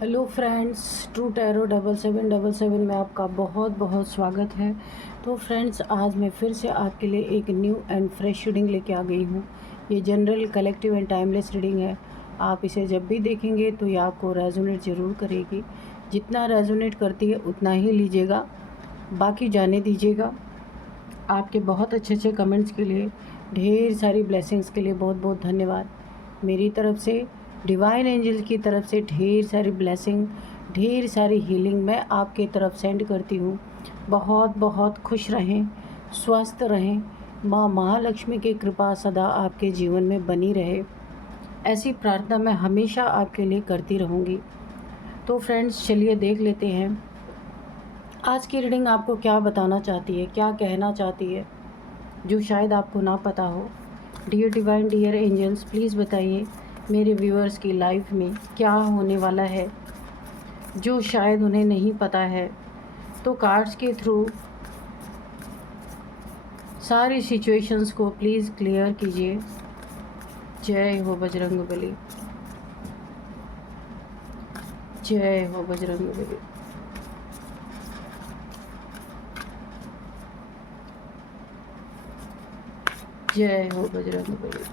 Hello friends, true tarot 7777 में आपका बहुत बहुत स्वागत है। तो फ्रेंड्स, आज मैं फिर से आपके लिए एक न्यू एंड फ्रेश रीडिंग लेके आ गई हूँ। ये general, collective and timeless reading है। आप इसे जब भी देखेंगे तो ये आपको रेजोनेट ज़रूर करेगी। जितना रेजोनेट करती है उतना ही लीजिएगा, बाकी जाने दीजिएगा। आपके बहुत अच्छे अच्छे कमेंट्स के लिए, ढेर सारी ब्लेसिंग्स के लिए बहुत बहुत धन्यवाद। मेरी तरफ से, डिवाइन एंजल की तरफ से ढेर सारी ब्लेसिंग, ढेर सारी हीलिंग मैं आपके तरफ सेंड करती हूँ। बहुत बहुत खुश रहें, स्वस्थ रहें। माँ महालक्ष्मी की कृपा सदा आपके जीवन में बनी रहे, ऐसी प्रार्थना मैं हमेशा आपके लिए करती रहूँगी। तो फ्रेंड्स, चलिए देख लेते हैं आज की रीडिंग आपको क्या बताना चाहती है, क्या कहना चाहती है, जो शायद आपको ना पता हो। Dear divine, dear angels, please बताइए मेरे व्यूअर्स की लाइफ में क्या होने वाला है जो शायद उन्हें नहीं पता है। तो कार्ड्स के थ्रू सारी सिचुएशंस को प्लीज़ क्लियर कीजिए। जय हो बजरंगबली, जय हो बजरंगबली। जय हो Bajrangbali.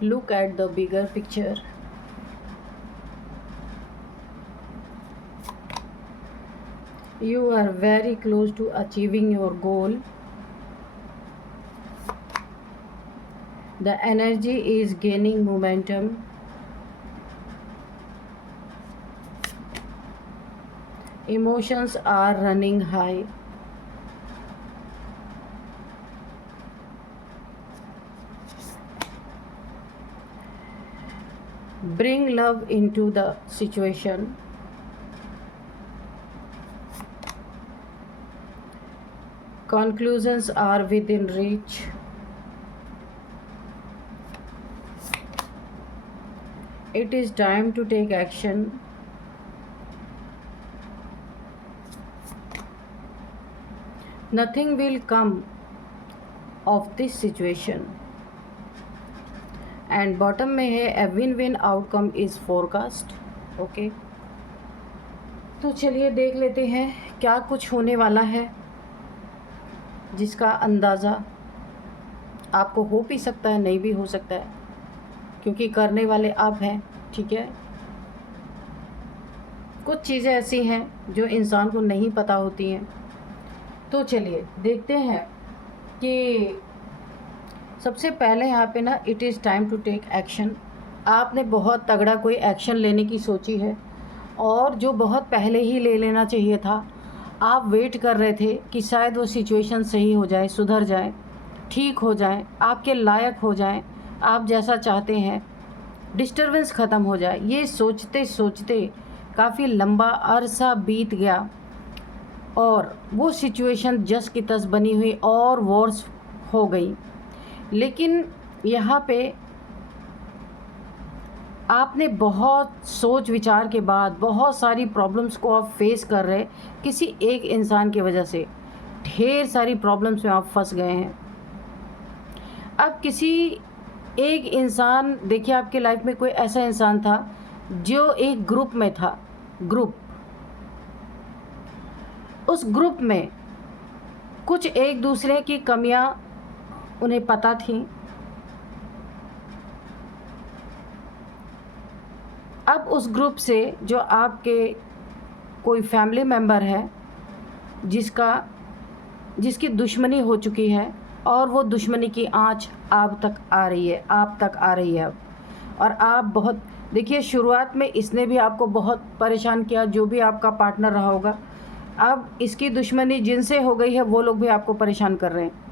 Look at the bigger picture. You are very close to achieving your goal. The energy is gaining momentum. Emotions are running high. Bring love into the situation. Conclusions are within reach. It is time to take action. Nothing will come of this situation. And bottom में है a win win outcome is forecast. Okay, तो चलिए देख लेते हैं क्या कुछ होने वाला है जिसका अंदाज़ा आपको हो भी सकता है, नहीं भी हो सकता है, क्योंकि करने वाले आप हैं। ठीक है, कुछ चीज़ें ऐसी हैं जो इंसान को नहीं पता होती हैं। तो चलिए देखते हैं कि सबसे पहले यहाँ पे ना, it is time to take action. आपने बहुत तगड़ा कोई एक्शन लेने की सोची है, और जो बहुत पहले ही ले लेना चाहिए था। आप वेट कर रहे थे कि शायद वो सिचुएशन सही हो जाए, सुधर जाए, ठीक हो जाए, आपके लायक हो जाए, आप जैसा चाहते हैं, डिस्टर्बेंस ख़त्म हो जाए। ये सोचते सोचते काफ़ी लंबा अरसा बीत गया, और वो सिचुएशन जस की तस बनी हुई और वर्स हो गई। लेकिन यहाँ पे आपने बहुत सोच विचार के बाद बहुत सारी प्रॉब्लम्स को आप फेस कर रहे, किसी एक इंसान की वजह से ढेर सारी प्रॉब्लम्स में आप फंस गए हैं। अब किसी एक इंसान, देखिए आपकी लाइफ में कोई ऐसा इंसान था जो एक ग्रुप में था। उस ग्रुप में कुछ एक दूसरे की कमियां उन्हें पता थी। अब उस ग्रुप से जो आपके कोई फैमिली मेम्बर है जिसकी दुश्मनी हो चुकी है, और वो दुश्मनी की आंच आप तक आ रही है, अब। और आप बहुत, देखिए शुरुआत में इसने भी आपको बहुत परेशान किया, जो भी आपका पार्टनर रहा होगा। अब इसकी दुश्मनी जिनसे हो गई है वो लोग भी आपको परेशान कर रहे हैं।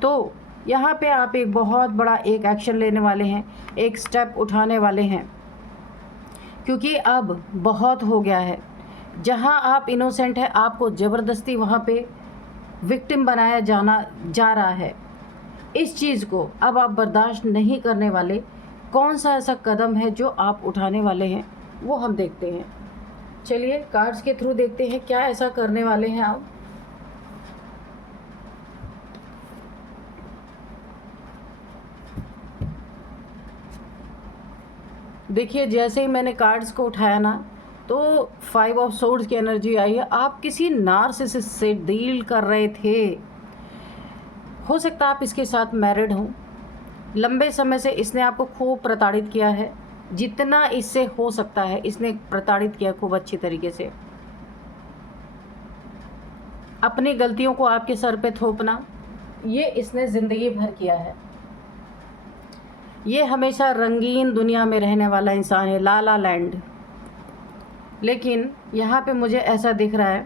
तो यहाँ पे आप एक बहुत बड़ा एक एक्शन लेने वाले हैं, एक स्टेप उठाने वाले हैं, क्योंकि अब बहुत हो गया है। जहाँ आप इनोसेंट है, आपको ज़बरदस्ती वहाँ पे विक्टिम बनाया जा रहा है। इस चीज़ को अब आप बर्दाश्त नहीं करने वाले। कौन सा ऐसा कदम है जो आप उठाने वाले हैं, वो हम देखते हैं। चलिए कार्ड्स के थ्रू देखते हैं क्या ऐसा करने वाले हैं आप। देखिए जैसे ही मैंने कार्ड्स को उठाया ना तो 5 ऑफ सोर्ड्स की एनर्जी आई है। आप किसी नार्सिसिस्ट से डील कर रहे थे। हो सकता है आप इसके साथ मैरिड हों। लंबे समय से इसने आपको खूब प्रताड़ित किया है। जितना इससे हो सकता है इसने प्रताड़ित किया खूब अच्छी तरीके से। अपनी गलतियों को आपके सर पे थोपना ये इसने ज़िंदगी भर किया है। ये हमेशा रंगीन दुनिया में रहने वाला इंसान है, ला ला लैंड। लेकिन यहाँ पे मुझे ऐसा दिख रहा है,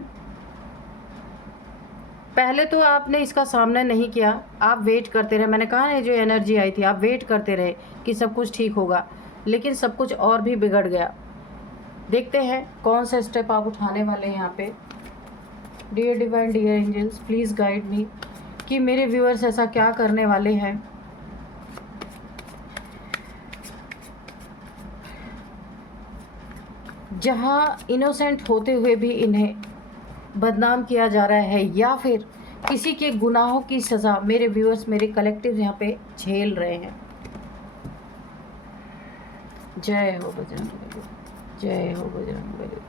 पहले तो आपने इसका सामना नहीं किया, आप वेट करते रहे। मैंने कहा ना जो एनर्जी आई थी, आप वेट करते रहे कि सब कुछ ठीक होगा, लेकिन सब कुछ और भी बिगड़ गया। देखते हैं कौन सा स्टेप आप उठाने वाले हैं यहाँ पे। Dear divine, dear angels, please guide me कि मेरे व्यूअर्स ऐसा क्या करने वाले हैं। जहाँ इनोसेंट होते हुए भी इन्हें बदनाम किया जा रहा है या फिर किसी के गुनाहों की सज़ा मेरे व्यूअर्स, मेरे कलेक्टिव यहाँ पे झेल रहे हैं। जय हो बजरंगबली, जय हो बजरंगबली।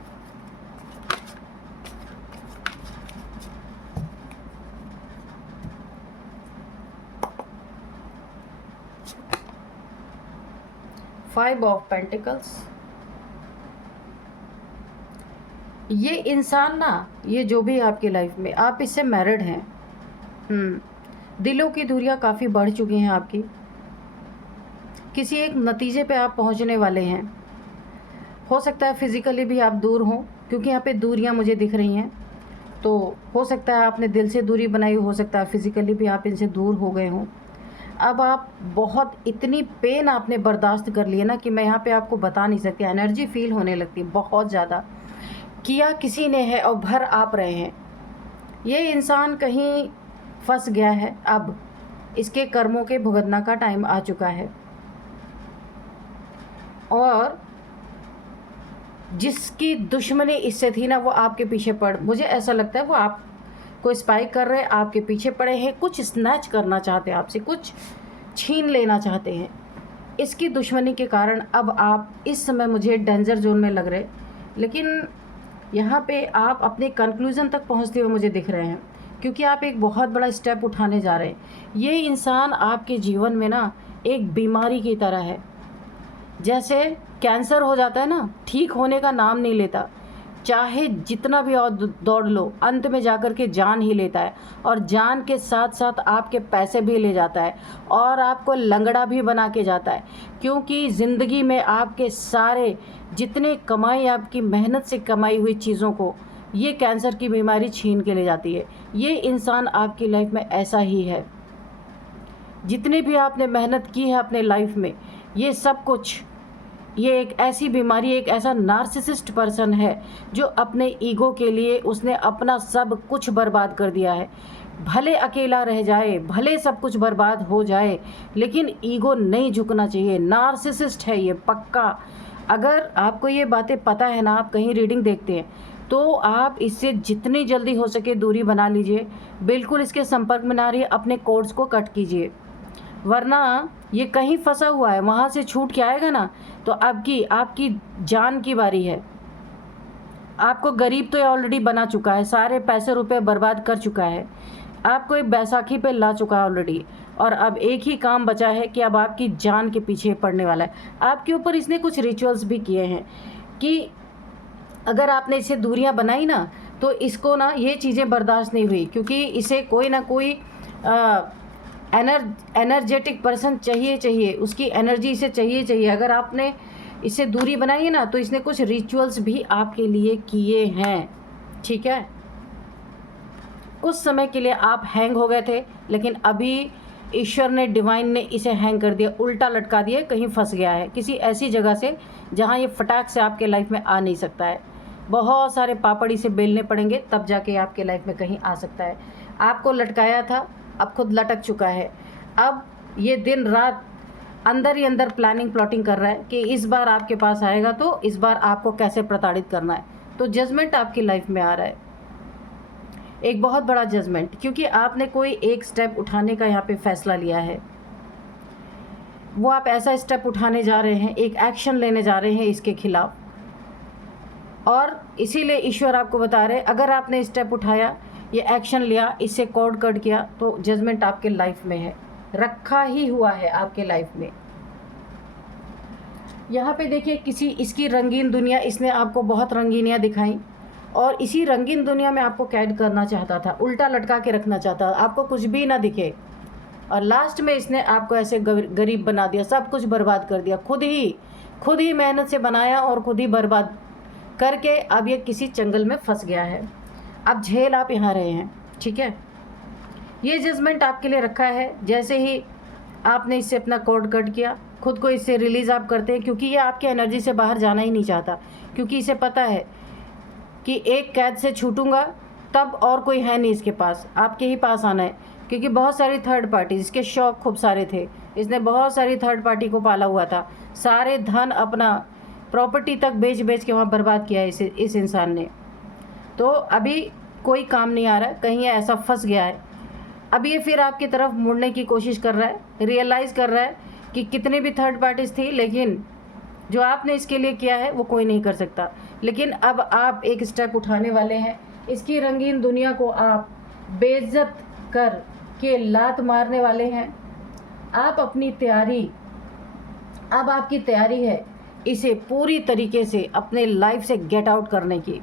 Five of pentacles. ये इंसान ना, ये जो भी आपकी लाइफ में, आप इससे मैरिड हैं। दिलों की दूरियां काफ़ी बढ़ चुकी हैं आपकी। किसी एक नतीजे पे आप पहुंचने वाले हैं। हो सकता है फिज़िकली भी आप दूर हों, क्योंकि यहाँ पे दूरियां मुझे दिख रही हैं। तो हो सकता है आपने दिल से दूरी बनाई, हो सकता है फिज़िकली भी आप इनसे दूर हो गए हों। अब आप बहुत इतनी पेन आपने बर्दाश्त कर ली है ना कि मैं यहाँ पे आपको बता नहीं सकती। एनर्जी फील होने लगती है बहुत ज़्यादा। किया किसी ने है और भर आप रहे हैं। ये इंसान कहीं फंस गया है। अब इसके कर्मों के भुगतना का टाइम आ चुका है। और जिसकी दुश्मनी इससे थी ना, वो आपके पीछे पड़, मुझे ऐसा लगता है वो आपको स्पाई कर रहे हैं, आपके पीछे पड़े हैं, कुछ स्नैच करना चाहते हैं आपसे, कुछ छीन लेना चाहते हैं। इसकी दुश्मनी के कारण अब आप इस समय मुझे डेंजर जोन में लग रहे, लेकिन यहाँ पे आप अपने कंक्लूज़न तक पहुँचते हुए मुझे दिख रहे हैं, क्योंकि आप एक बहुत बड़ा स्टेप उठाने जा रहे हैं। ये इंसान आपके जीवन में ना एक बीमारी की तरह है। जैसे कैंसर हो जाता है ना, ठीक होने का नाम नहीं लेता। चाहे जितना भी और दौड़ लो, अंत में जाकर के जान ही लेता है। और जान के साथ साथ आपके पैसे भी ले जाता है और आपको लंगड़ा भी बना के जाता है। क्योंकि ज़िंदगी में आपके सारे जितने कमाई, आपकी मेहनत से कमाई हुई चीज़ों को ये कैंसर की बीमारी छीन के ले जाती है। ये इंसान आपकी लाइफ में ऐसा ही है। जितने भी आपने मेहनत की है अपने लाइफ में, ये सब कुछ, ये एक ऐसी बीमारी, एक ऐसा नार्सिसिस्ट पर्सन है जो अपने ईगो के लिए उसने अपना सब कुछ बर्बाद कर दिया है। भले अकेला रह जाए, भले सब कुछ बर्बाद हो जाए, लेकिन ईगो नहीं झुकना चाहिए। नार्सिसिस्ट है ये पक्का। अगर आपको ये बातें पता है ना, आप कहीं रीडिंग देखते हैं, तो आप इससे जितनी जल्दी हो सके दूरी बना लीजिए। बिल्कुल इसके संपर्क में ना रहिए, अपने कोर्ड्स को कट कीजिए, वरना ये कहीं फंसा हुआ है, वहाँ से छूट के आएगा ना तो आपकी जान की बारी है। आपको गरीब तो ये ऑलरेडी बना चुका है, सारे पैसे रुपए बर्बाद कर चुका है, आपको एक बैसाखी पे ला चुका है ऑलरेडी। और अब एक ही काम बचा है कि अब आपकी जान के पीछे पड़ने वाला है। आपके ऊपर इसने कुछ रिचुअल्स भी किए हैं कि अगर आपने इसे दूरियां बनाई ना तो इसको ना ये चीज़ें बर्दाश्त नहीं हुई, क्योंकि इसे कोई ना कोई एनर्जेटिक पर्सन चाहिए, उसकी एनर्जी इसे चाहिए। अगर आपने इससे दूरी बनाई है ना तो इसने कुछ रिचुअल्स भी आपके लिए किए हैं, ठीक है। कुछ समय के लिए आप हैंग हो गए थे, लेकिन अभी ईश्वर ने, डिवाइन ने इसे हैंग कर दिया, उल्टा लटका दिया, कहीं फंस गया है किसी ऐसी जगह से जहाँ ये फटाक से आपके लाइफ में आ नहीं सकता है। बहुत सारे पापड़ इसे बेलने पड़ेंगे तब जाके आपके लाइफ में कहीं आ सकता है। आपको लटकाया था, अब खुद लटक चुका है। अब ये दिन रात अंदर ही अंदर प्लानिंग प्लॉटिंग कर रहा है कि इस बार आपके पास आएगा तो इस बार आपको कैसे प्रताड़ित करना है। तो जजमेंट आपकी लाइफ में आ रहा है, एक बहुत बड़ा जजमेंट, क्योंकि आपने कोई एक स्टेप उठाने का यहाँ पे फैसला लिया है। वो आप ऐसा स्टेप उठाने जा रहे हैं, एक एक्शन लेने जा रहे हैं इसके खिलाफ, और इसीलिए ईश्वर आपको बता रहे हैं अगर आपने स्टेप उठाया, ये एक्शन लिया, इससे कॉर्ड कट किया, तो जजमेंट आपके लाइफ में है, रखा ही हुआ है आपके लाइफ में। यहाँ पे देखिए किसी इसकी रंगीन दुनिया, इसने आपको बहुत रंगीनियाँ दिखाई और इसी रंगीन दुनिया में आपको कैद करना चाहता था, उल्टा लटका के रखना चाहता था, आपको कुछ भी ना दिखे, और लास्ट में इसने आपको ऐसे गरीब बना दिया, सब कुछ बर्बाद कर दिया, खुद ही मेहनत से बनाया और खुद ही बर्बाद करके अब ये किसी जंगल में फंस गया है। अब झेल आप यहाँ रहे हैं, ठीक है। ये जजमेंट आपके लिए रखा है, जैसे ही आपने इससे अपना कॉर्ड कट किया, खुद को इससे रिलीज़ आप करते हैं, क्योंकि ये आपकी एनर्जी से बाहर जाना ही नहीं चाहता, क्योंकि इसे पता है कि एक कैद से छूटूंगा तब और कोई है नहीं इसके पास, आपके ही पास आना है, क्योंकि बहुत सारी थर्ड पार्टी, इसके शौक खूब सारे थे, इसने बहुत सारी थर्ड पार्टी को पाला हुआ था, सारे धन अपना प्रॉपर्टी तक बेच के वहाँ बर्बाद किया है इस इंसान ने। तो अभी कोई काम नहीं आ रहा है, कहीं ऐसा फंस गया है। अब ये फिर आपकी तरफ मुड़ने की कोशिश कर रहा है, रियलाइज़ कर रहा है कि कितने भी थर्ड पार्टीज थी, लेकिन जो आपने इसके लिए किया है वो कोई नहीं कर सकता। लेकिन अब आप एक स्टेप उठाने वाले हैं, इसकी रंगीन दुनिया को आप बेइज्जत कर के लात मारने वाले हैं। आप अपनी तैयारी, अब आपकी तैयारी है इसे पूरी तरीके से अपने लाइफ से गेट आउट करने की,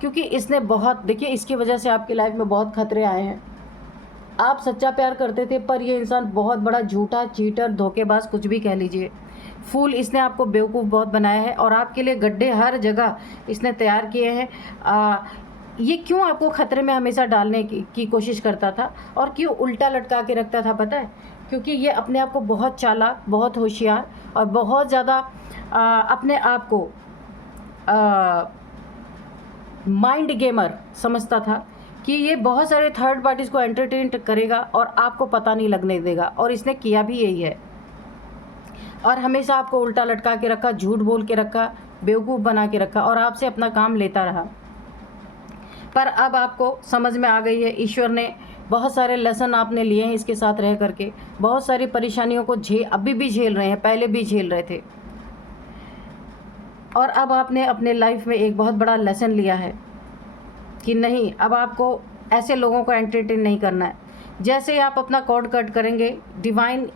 क्योंकि इसने बहुत, देखिए इसकी वजह से आपकी लाइफ में बहुत खतरे आए हैं। आप सच्चा प्यार करते थे, पर ये इंसान बहुत बड़ा झूठा, चीटर, धोखेबाज, कुछ भी कह लीजिए, फूल, इसने आपको बेवकूफ़ बहुत बनाया है और आपके लिए गड्ढे हर जगह इसने तैयार किए हैं। ये क्यों आपको ख़तरे में हमेशा डालने की कोशिश करता था और क्यों उल्टा लटका के रखता था, पता है? क्योंकि ये अपने आप को बहुत चालाक, बहुत होशियार और बहुत ज़्यादा अपने आप को माइंड गेमर समझता था कि ये बहुत सारे थर्ड पार्टीज़ को एंटरटेन करेगा और आपको पता नहीं लगने देगा, और इसने किया भी यही है। और हमेशा आपको उल्टा लटका के रखा, झूठ बोल के रखा, बेवकूफ़ बना के रखा और आपसे अपना काम लेता रहा। पर अब आपको समझ में आ गई है, ईश्वर ने बहुत सारे लेसन आपने लिए हैं इसके साथ रह करके, बहुत सारी परेशानियों को अभी भी झेल रहे हैं, पहले भी झेल रहे थे, और अब आपने अपने लाइफ में एक बहुत बड़ा लेसन लिया है कि नहीं, अब आपको ऐसे लोगों को एंटरटेन नहीं करना है। जैसे ही आप अपना कॉर्ड कट करेंगे, डिवाइन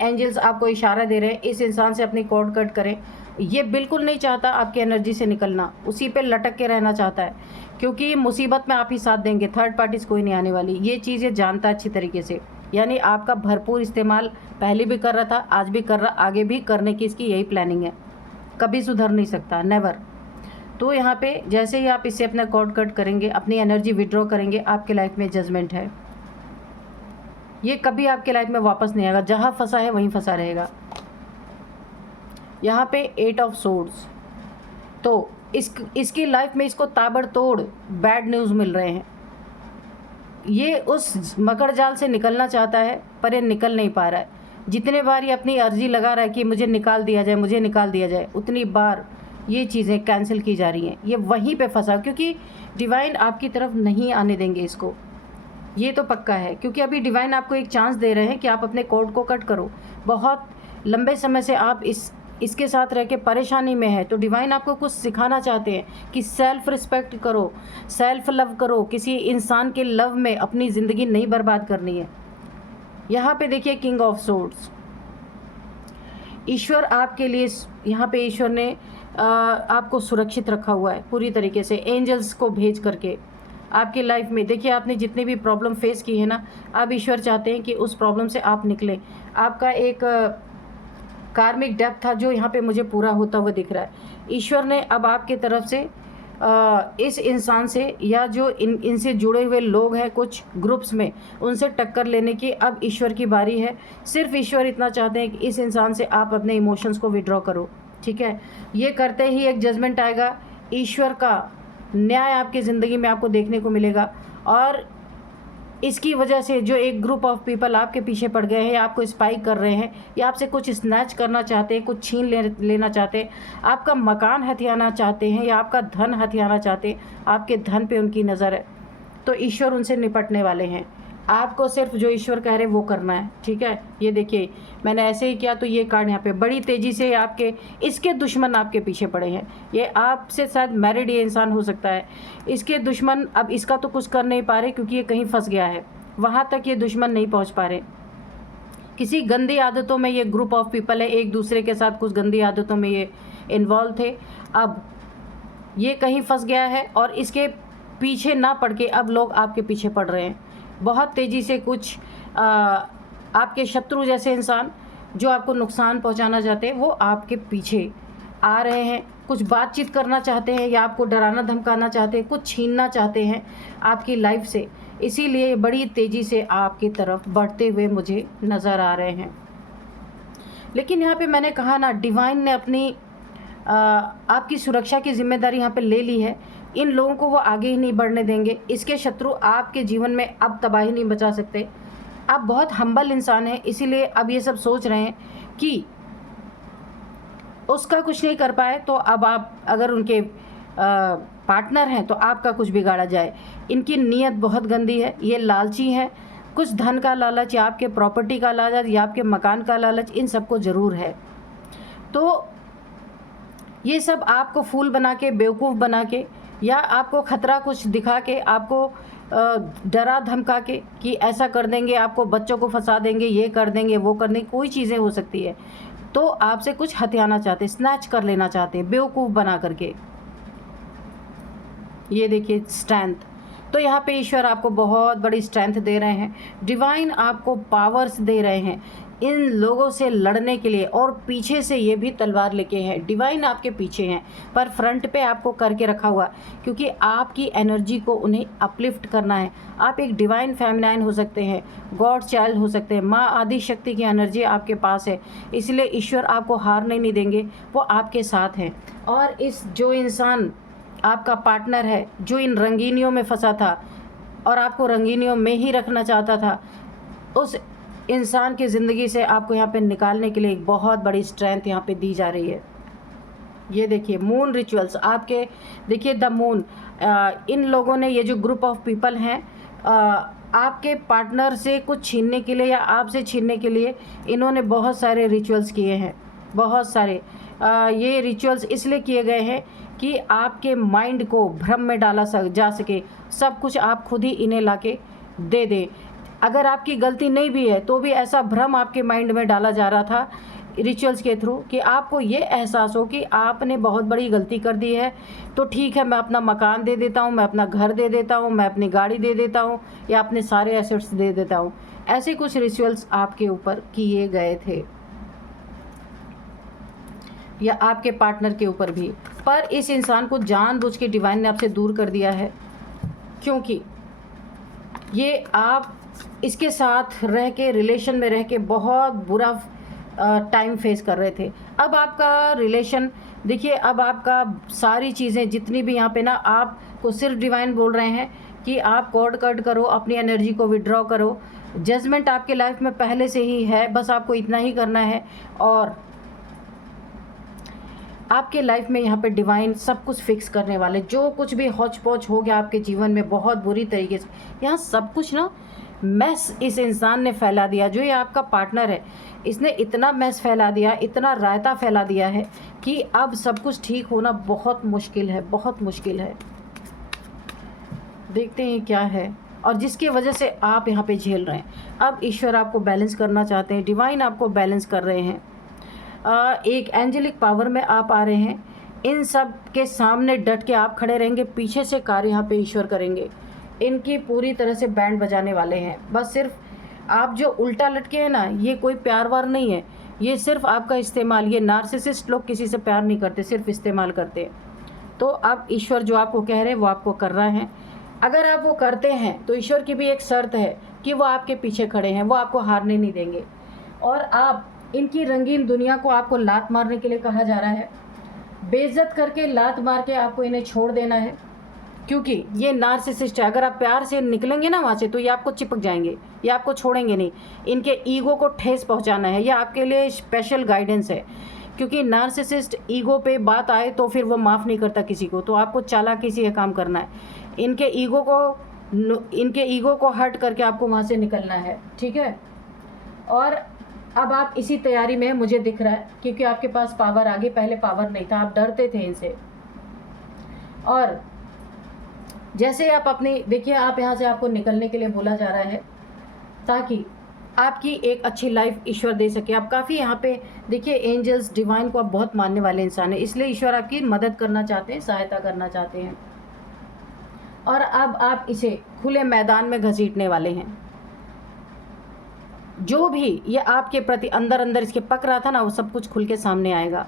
एंजल्स आपको इशारा दे रहे हैं इस इंसान से अपनी कॉर्ड कट करें। ये बिल्कुल नहीं चाहता आपकी एनर्जी से निकलना, उसी पे लटक के रहना चाहता है, क्योंकि मुसीबत में आप ही साथ देंगे, थर्ड पार्टीज़ कोई नहीं आने वाली। ये चीज़ ये जानता है अच्छी तरीके से, यानी आपका भरपूर इस्तेमाल पहले भी कर रहा था, आज भी कर रहा, आगे भी करने की इसकी यही प्लानिंग है, कभी सुधर नहीं सकता, नेवर। तो यहाँ पे जैसे ही आप इससे अपना कॉर्ड कट करेंगे, अपनी एनर्जी विड्रॉ करेंगे, आपके लाइफ में जजमेंट है, ये कभी आपके लाइफ में वापस नहीं आएगा, जहाँ फंसा है वहीं फंसा रहेगा। यहाँ पे 8 ऑफ सोर्ड्स, तो इसकी लाइफ में इसको ताबड़तोड़ बैड न्यूज़ मिल रहे हैं। ये उस मकर जाल से निकलना चाहता है, पर ये निकल नहीं पा रहा है। जितने बार ये अपनी अर्जी लगा रहा है कि मुझे निकाल दिया जाए, मुझे निकाल दिया जाए, उतनी बार ये चीज़ें कैंसिल की जा रही हैं। ये वहीं पे फंसा, क्योंकि डिवाइन आपकी तरफ नहीं आने देंगे इसको, ये तो पक्का है। क्योंकि अभी डिवाइन आपको एक चांस दे रहे हैं कि आप अपने कोड को कट करो। बहुत लंबे समय से आप इसके साथ रह के परेशानी में है, तो डिवाइन आपको कुछ सिखाना चाहते हैं कि सेल्फ रिस्पेक्ट करो, सेल्फ लव करो, किसी इंसान के लव में अपनी ज़िंदगी नहीं बर्बाद करनी है। यहाँ पे देखिए किंग ऑफ सोर्ड्स, ईश्वर आपके लिए, यहाँ पे ईश्वर ने आपको सुरक्षित रखा हुआ है पूरी तरीके से, एंजल्स को भेज करके आपकी लाइफ में। देखिए आपने जितनी भी प्रॉब्लम फेस की है ना, अब ईश्वर चाहते हैं कि उस प्रॉब्लम से आप निकलें। आपका एक कार्मिक डेप्थ था जो यहाँ पे मुझे पूरा होता हुआ दिख रहा है। ईश्वर ने अब आपके तरफ से इस इंसान से, या जो इनसे जुड़े हुए लोग हैं कुछ ग्रुप्स में, उनसे टक्कर लेने की अब ईश्वर की बारी है। सिर्फ ईश्वर इतना चाहते हैं कि इस इंसान से आप अपने इमोशंस को विड्रॉ करो, ठीक है। ये करते ही एक जजमेंट आएगा, ईश्वर का न्याय आपकी ज़िंदगी में आपको देखने को मिलेगा, और इसकी वजह से जो एक ग्रुप ऑफ पीपल आपके पीछे पड़ गए हैं, आपको स्पाई कर रहे हैं या आपसे कुछ स्नैच करना चाहते हैं, कुछ छीन लेना चाहते हैं, आपका मकान हथियाना चाहते हैं या आपका धन हथियाना चाहते हैं, आपके धन पे उनकी नज़र है, तो ईश्वर उनसे निपटने वाले हैं। आपको सिर्फ जो ईश्वर कह रहे वो करना है, ठीक है। ये देखिए मैंने ऐसे ही किया तो ये कार्ड यहाँ पे बड़ी तेज़ी से आपके इसके दुश्मन आपके पीछे पड़े हैं। ये आपसे शायद मैरिड ये इंसान हो सकता है, इसके दुश्मन अब इसका तो कुछ कर नहीं पा रहे क्योंकि ये कहीं फंस गया है, वहाँ तक ये दुश्मन नहीं पहुँच पा रहे। किसी गंदी आदतों में ये ग्रुप ऑफ पीपल है, एक दूसरे के साथ कुछ गंदी आदतों में ये इन्वॉल्व थे। अब ये कहीं फंस गया है और इसके पीछे ना पड़ के अब लोग आपके पीछे पड़ रहे हैं बहुत तेज़ी से। कुछ आपके शत्रु जैसे इंसान जो आपको नुकसान पहुंचाना चाहते हैं वो आपके पीछे आ रहे हैं, कुछ बातचीत करना चाहते हैं या आपको डराना धमकाना चाहते हैं, कुछ छीनना चाहते हैं आपकी लाइफ से, इसीलिए बड़ी तेज़ी से आपकी तरफ बढ़ते हुए मुझे नज़र आ रहे हैं। लेकिन यहाँ पे मैंने कहा ना, डिवाइन ने अपनी आपकी सुरक्षा की जिम्मेदारी यहाँ पे ले ली है। इन लोगों को वो आगे ही नहीं बढ़ने देंगे। इसके शत्रु आपके जीवन में अब तबाही नहीं बचा सकते। आप बहुत हम्बल इंसान हैं, इसीलिए अब ये सब सोच रहे हैं कि उसका कुछ नहीं कर पाए तो अब आप अगर उनके पार्टनर हैं तो आपका कुछ बिगाड़ा जाए। इनकी नीयत बहुत गंदी है, ये लालची हैं। कुछ धन का लालच या आपके प्रॉपर्टी का लालच या आपके मकान का लालच इन सबको ज़रूर है। तो ये सब आपको फूल बना के, बेवकूफ़ बना के या आपको ख़तरा कुछ दिखा के, आपको डरा धमका के कि ऐसा कर देंगे, आपको बच्चों को फंसा देंगे, ये कर देंगे, वो कर देंगे, कोई चीज़ें हो सकती है। तो आपसे कुछ हथियाना चाहते हैं, स्नैच कर लेना चाहते हैं बेवकूफ़ बना करके। ये देखिए स्ट्रेंथ, तो यहाँ पे ईश्वर आपको बहुत बड़ी स्ट्रेंथ दे रहे हैं, डिवाइन आपको पावर्स दे रहे हैं इन लोगों से लड़ने के लिए। और पीछे से ये भी तलवार लेके हैं, डिवाइन आपके पीछे हैं पर फ्रंट पे आपको करके रखा हुआ, क्योंकि आपकी एनर्जी को उन्हें अपलिफ्ट करना है। आप एक डिवाइन फेमिनाइन हो सकते हैं, गॉड चाइल्ड हो सकते हैं, माँ आदि शक्ति की एनर्जी आपके पास है, इसलिए ईश्वर आपको हारने नहीं देंगे, वो आपके साथ हैं। और इस जो इंसान आपका पार्टनर है, जो इन रंगीनियों में फंसा था और आपको रंगीनियों में ही रखना चाहता था, उस इंसान की ज़िंदगी से आपको यहाँ पे निकालने के लिए एक बहुत बड़ी स्ट्रेंथ यहाँ पे दी जा रही है। ये देखिए मून रिचुअल्स आपके, देखिए द मून, इन लोगों ने, ये जो ग्रुप ऑफ पीपल हैं, आपके पार्टनर से कुछ छीनने के लिए या आपसे छीनने के लिए इन्होंने बहुत सारे रिचुअल्स किए हैं, बहुत सारे। ये रिचुअल्स इसलिए किए गए हैं कि आपके माइंड को भ्रम में डाला जा सके, सब कुछ आप खुद ही इन्हें लाके दे दें। अगर आपकी गलती नहीं भी है तो भी ऐसा भ्रम आपके माइंड में डाला जा रहा था रिचुअल्स के थ्रू कि आपको ये एहसास हो कि आपने बहुत बड़ी गलती कर दी है, तो ठीक है मैं अपना मकान दे देता हूँ, मैं अपना घर दे देता हूँ, मैं अपनी गाड़ी दे देता हूँ या अपने सारे एसेट्स दे देता हूँ। ऐसे कुछ रिचुअल्स आपके ऊपर किए गए थे या आपके पार्टनर के ऊपर भी, पर इस इंसान को जानबूझ के डिवाइन ने आपसे दूर कर दिया है, क्योंकि ये आप इसके साथ रह के, रिलेशन में रह के बहुत बुरा टाइम फेस कर रहे थे। अब आपका रिलेशन देखिए, अब आपका सारी चीज़ें जितनी भी यहाँ पे ना, आपको सिर्फ डिवाइन बोल रहे हैं कि आप कॉर्ड कट करो, अपनी एनर्जी को विड्रॉ करो। जजमेंट आपके लाइफ में पहले से ही है, बस आपको इतना ही करना है। और आपके लाइफ में यहाँ पे डिवाइन सब कुछ फिक्स करने वाले, जो कुछ भी हौच पौच हो गया आपके जीवन में बहुत बुरी तरीके से, यहाँ सब कुछ ना मैस इस इंसान ने फैला दिया। जो ये आपका पार्टनर है, इसने इतना मैस फैला दिया, इतना रायता फैला दिया है कि अब सब कुछ ठीक होना बहुत मुश्किल है, बहुत मुश्किल है। देखते हैं क्या है और जिसकी वजह से आप यहाँ पे झेल रहे हैं। अब ईश्वर आपको बैलेंस करना चाहते हैं, डिवाइन आपको बैलेंस कर रहे हैं। एक एंजेलिक पावर में आप आ रहे हैं। इन सब के सामने डट के आप खड़े रहेंगे, पीछे से कार्य यहाँ पे ईश्वर करेंगे। इनकी पूरी तरह से बैंड बजाने वाले हैं। बस सिर्फ आप जो उल्टा लटके हैं ना, ये कोई प्यार वार नहीं है, ये सिर्फ आपका इस्तेमाल। ये नार्सिसिस्ट लोग किसी से प्यार नहीं करते, सिर्फ इस्तेमाल करते हैं। तो अब ईश्वर जो आपको कह रहे हैं वो आपको कर रहे हैं। अगर आप वो करते हैं तो ईश्वर की भी एक शर्त है कि वो आपके पीछे खड़े हैं, वो आपको हारने नहीं देंगे। और आप इनकी रंगीन दुनिया को आपको लात मारने के लिए कहा जा रहा है, बेइज्जत करके लात मार के आपको इन्हें छोड़ देना है। क्योंकि ये नार्सिसिस्ट है। अगर आप प्यार से निकलेंगे ना वहाँ से तो ये आपको चिपक जाएंगे, ये आपको छोड़ेंगे नहीं। इनके ईगो को ठेस पहुँचाना है, ये आपके लिए स्पेशल गाइडेंस है। क्योंकि नार्सिसिस्ट ईगो पे बात आए तो फिर वो माफ़ नहीं करता किसी को, तो आपको चालाकी से ये काम करना है। इनके ईगो को हर्ट करके आपको वहाँ से निकलना है, ठीक है। और अब आप इसी तैयारी में, मुझे दिख रहा है, क्योंकि आपके पास पावर आ गई, पहले पावर नहीं था, आप डरते थे इनसे। और जैसे आप अपनी, देखिए आप यहाँ से, आपको निकलने के लिए बोला जा रहा है ताकि आपकी एक अच्छी लाइफ ईश्वर दे सके। आप काफ़ी यहाँ पे देखिए, एंजल्स, डिवाइन को आप बहुत मानने वाले इंसान हैं, इसलिए ईश्वर आपकी मदद करना चाहते हैं, सहायता करना चाहते हैं। और अब आप इसे खुले मैदान में घसीटने वाले हैं। जो भी ये आपके प्रति अंदर अंदर इसके पक रहा था ना, वो सब कुछ खुल के सामने आएगा।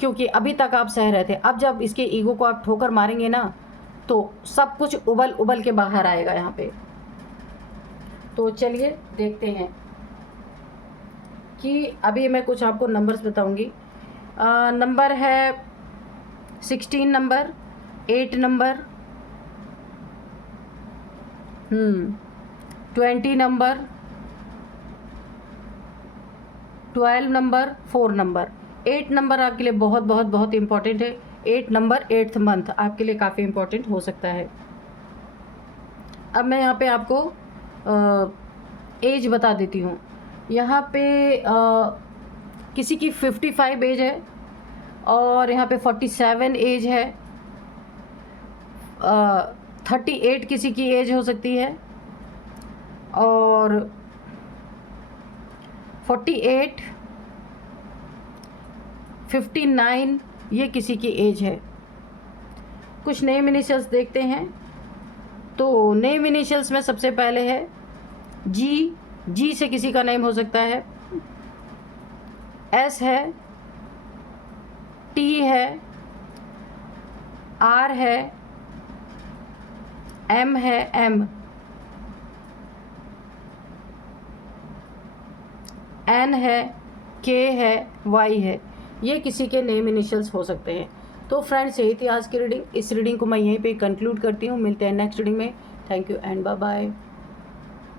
क्योंकि अभी तक आप सह रहे थे, अब जब इसके ईगो को आप ठोकर मारेंगे ना तो सब कुछ उबल उबल के बाहर आएगा यहाँ पे। तो चलिए देखते हैं कि अभी मैं कुछ आपको नंबर्स बताऊंगी। नंबर है 16 number, 8 number, 20 number, 12 number, 4 number. 8 number आपके लिए बहुत बहुत बहुत इम्पॉर्टेंट है। 8 नंबर 8th मंथ आपके लिए काफ़ी इम्पोर्टेंट हो सकता है। अब मैं यहाँ पे आपको एज बता देती हूँ। यहाँ पे किसी की 55 एज है, और यहाँ पे 47 एज है, 38 किसी की एज हो सकती है, और 48, 59 ये किसी की एज है। कुछ नेम इनिशियल्स देखते हैं। तो नेम इनिशियल्स में सबसे पहले है जी से किसी का नेम हो सकता है, एस है, टी है, आर है, एम है, एन है, के है, वाई है। ये किसी के नेम इनिशियल्स हो सकते हैं। तो फ्रेंड्स, यही थी आज की रीडिंग। इस रीडिंग को मैं यहीं पे कंक्लूड करती हूँ। मिलते हैं नेक्स्ट रीडिंग में। Thank you and bye bye.